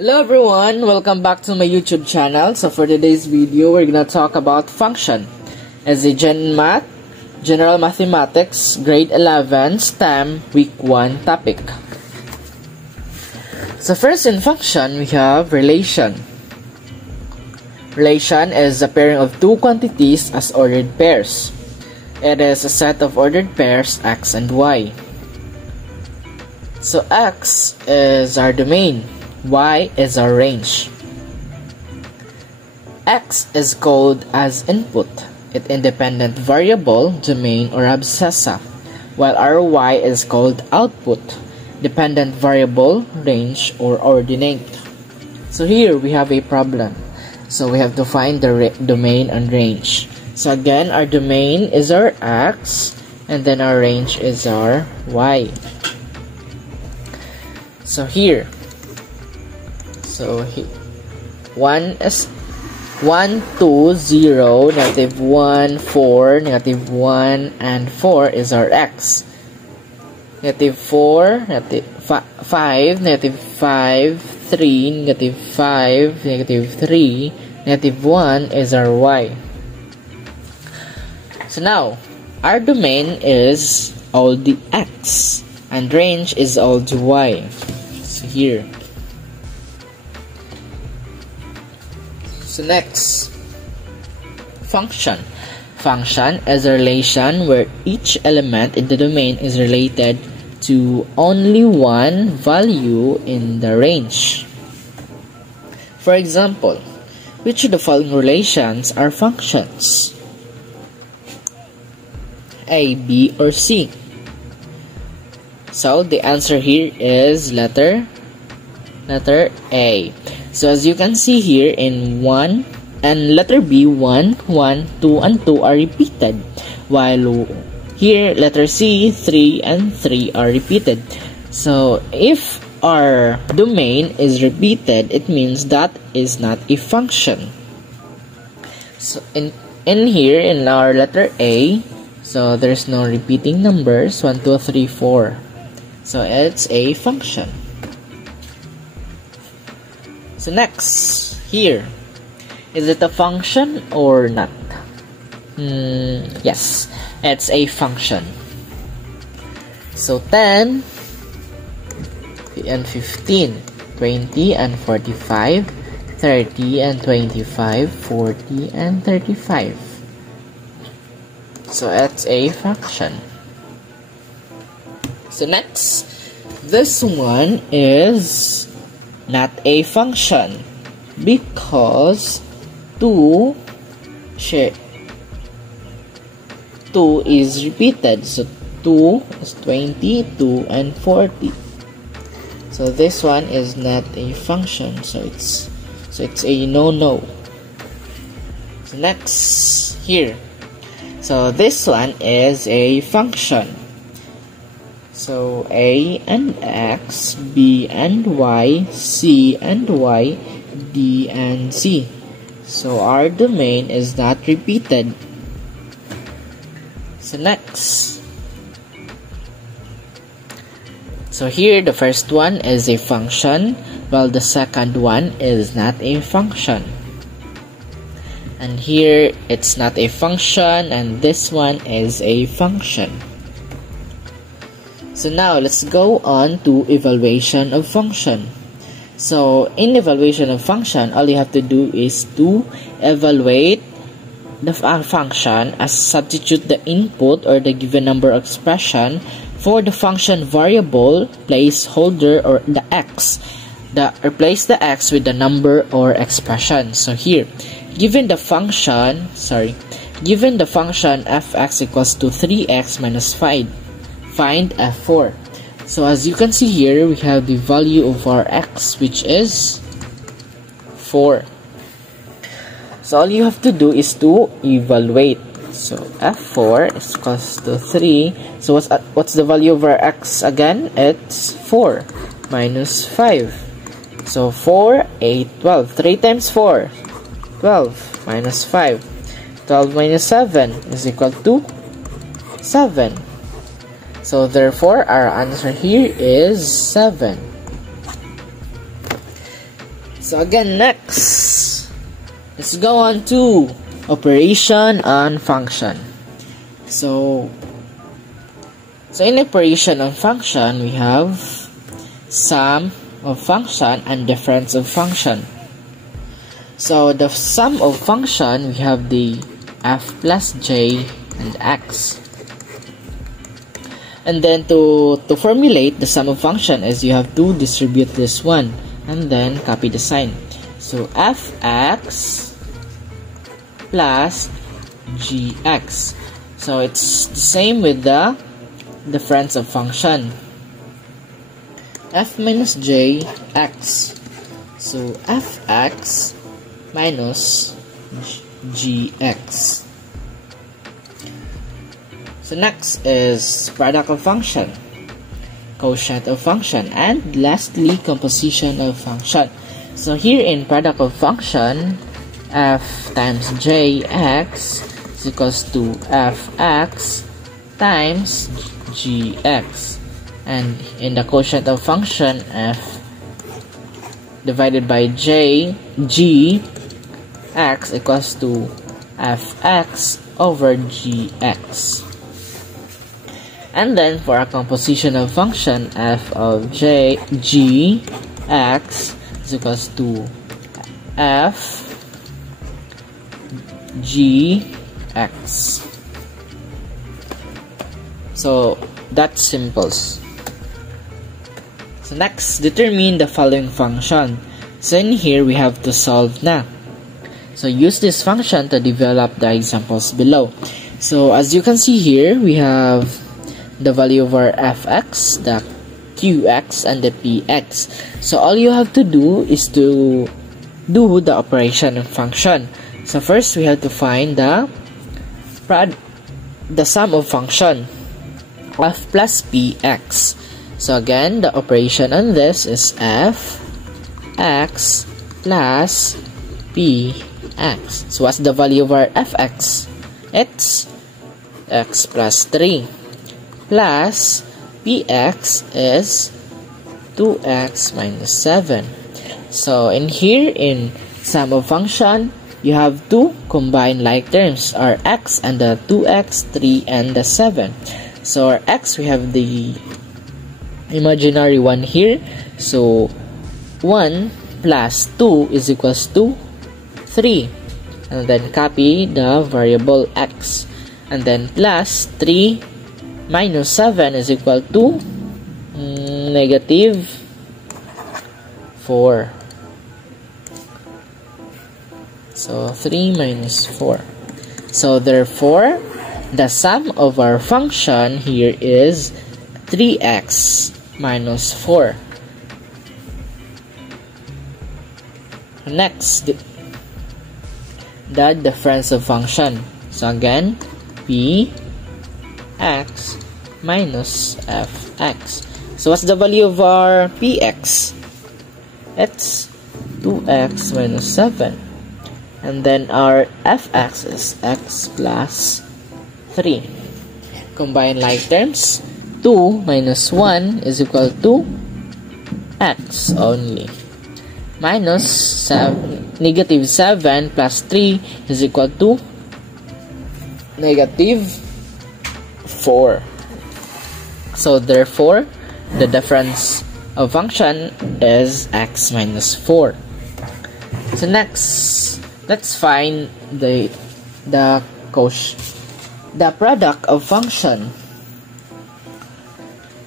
Hello everyone, welcome back to my YouTube channel. So for today's video, we're gonna talk about function as a General Mathematics, Grade 11, STEM, Week 1 topic. So first in function, we have relation. Relation is a pairing of two quantities as ordered pairs. It is a set of ordered pairs x and y. So x is our domain, y is our range. X is called as input, its independent variable, domain, or abscissa, while our y is called output, dependent variable, range, or ordinate. So here we have a problem. So we have to find the domain and range. So again, our domain is our x, and then our range is our y. So here, 1 is 1, 2, 0, negative 1, 4, negative 1, and 4 is our x. Negative 4, negative 5, negative 5, 3, negative 5, negative 3, negative 1 is our y. So now, our domain is all the x, and range is all the y. So here. So next, function. Function is a relation where each element in the domain is related to only one value in the range. For example, which of the following relations are functions? A, B, or C? So the answer here is letter A. So as you can see here in 1 and letter B, 1, 1, 2, and 2 are repeated, while here letter C, 3 and 3 are repeated. So if our domain is repeated, it means that is not a function. So in here in our letter A, so there's no repeating numbers, 1, 2, 3, 4. So it's a function. So next, here, is it a function or not? Yes, it's a function. So 10 and 15, 20 and 45, 30 and 25, 40 and 35. So it's a function. So next, this one is not a function because 2 is repeated. So 2 is 20, 2 and 40. So this one is not a function. So it's a no. So next, here. So this one is a function. So A and X, B and Y, C and Y, D and C. So our domain is not repeated. So next. So here the first one is a function, while the second one is not a function. And here it's not a function, and this one is a function. So now let's go on to evaluation of function. So in evaluation of function, all you have to do is to evaluate the function as substitute the input or the given number expression for the function variable, placeholder, or the x. Replace the x with the number or expression. So here, given the function fx equals to 3x minus 5, find f4. So as you can see here, we have the value of our x, which is 4. So all you have to do is to evaluate. So f4 is equals to 3. So what's the value of our x again? It's 4 minus 5. So 4, 8, 12. 3 times 4, 12 minus 5. 12 minus 7 is equal to 7. So therefore, our answer here is 7. So again, next, let's go on to operation on function. So in operation on function, we have sum of function and difference of function. So the sum of function, we have the f plus j and x. And then to formulate the sum of function is you have to distribute this one and then copy the sign. So fx plus gx. So it's the same with the difference of function. F minus j x. So fx minus gx. So next is product of function, quotient of function, and lastly composition of function. So here in product of function, f times jx is equals to fx times gx, and in the quotient of function, f divided by gx equals to fx over gx. And then for a composition of function, f of gx is equals to f gx. So that's simple. So next, determine the following function. So in here, we have to solve na. So use this function to develop the examples below. So as you can see here, we have the value of our fx, the qx, and the px. So all you have to do is to do the operation of function. So first, we have to find the sum of function, f plus px. So again, the operation on this is f x plus px. So what's the value of our fx? It's x plus 3 plus px is 2x minus 7. So in here, in sum of function, you have to combine like terms, our x and the 2x, 3 and the 7. So our x, we have the imaginary one here. So 1 plus 2 is equals to 3. And then copy the variable x. And then plus 3 minus 7 is equal to negative 4. So 3 minus 4. So therefore, the sum of our function here is 3x minus 4. Next, the difference of function. So again, px minus fx. So what's the value of our px? It's 2x minus 7. And then our fx is x plus 3. Combine like terms. 2 minus 1 is equal to x only. Minus negative 7 plus 3 is equal to negative 4. So therefore, the difference of function is x minus 4. So next, let's find the product of function.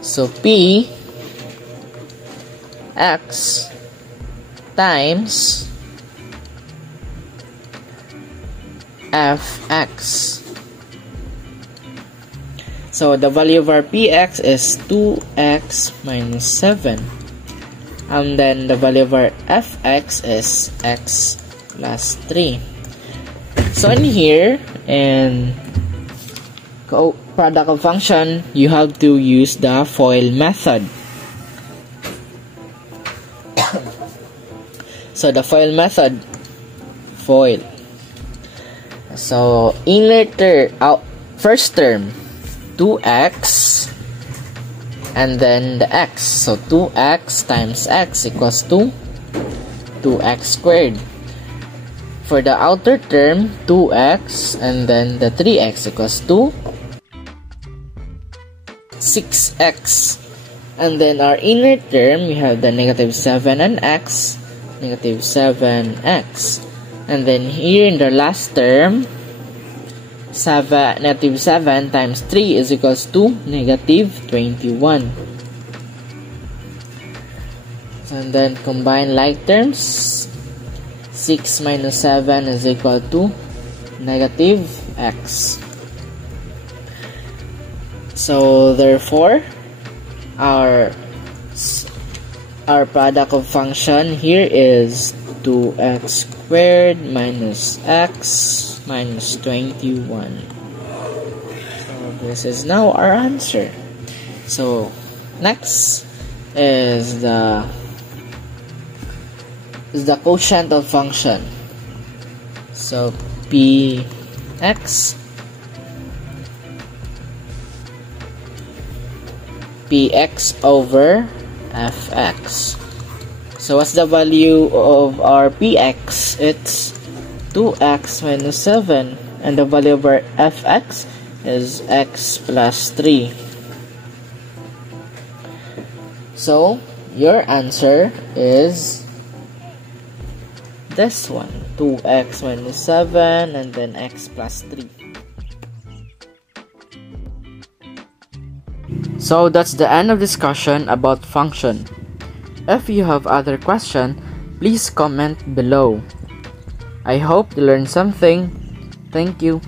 So p x times fx. So the value of our px is 2x minus 7. And then the value of our fx is x plus 3. So in here, in product of function, you have to use the FOIL method. So the FOIL method, FOIL. So inner term, first term, 2x, and then the x. So 2x times x equals to 2x squared. For the outer term, 2x, and then the 3x equals to 6x. And then our inner term, we have the negative 7 and x, negative 7x. And then here in the last term, negative 7 times 3 is equals to negative 21. And then combine like terms, 6 minus 7 is equal to negative x. So therefore, our product of function here is 2x squared minus x minus 21. So this is now our answer. So next is the quotient of function. So px over fx. So what's the value of our px? It's 2x minus 7, and the value of our fx is x plus 3. So your answer is this one, 2x minus 7 and then x plus 3. So that's the end of discussion about function. If you have other question, please comment below. I hope you learned something. Thank you.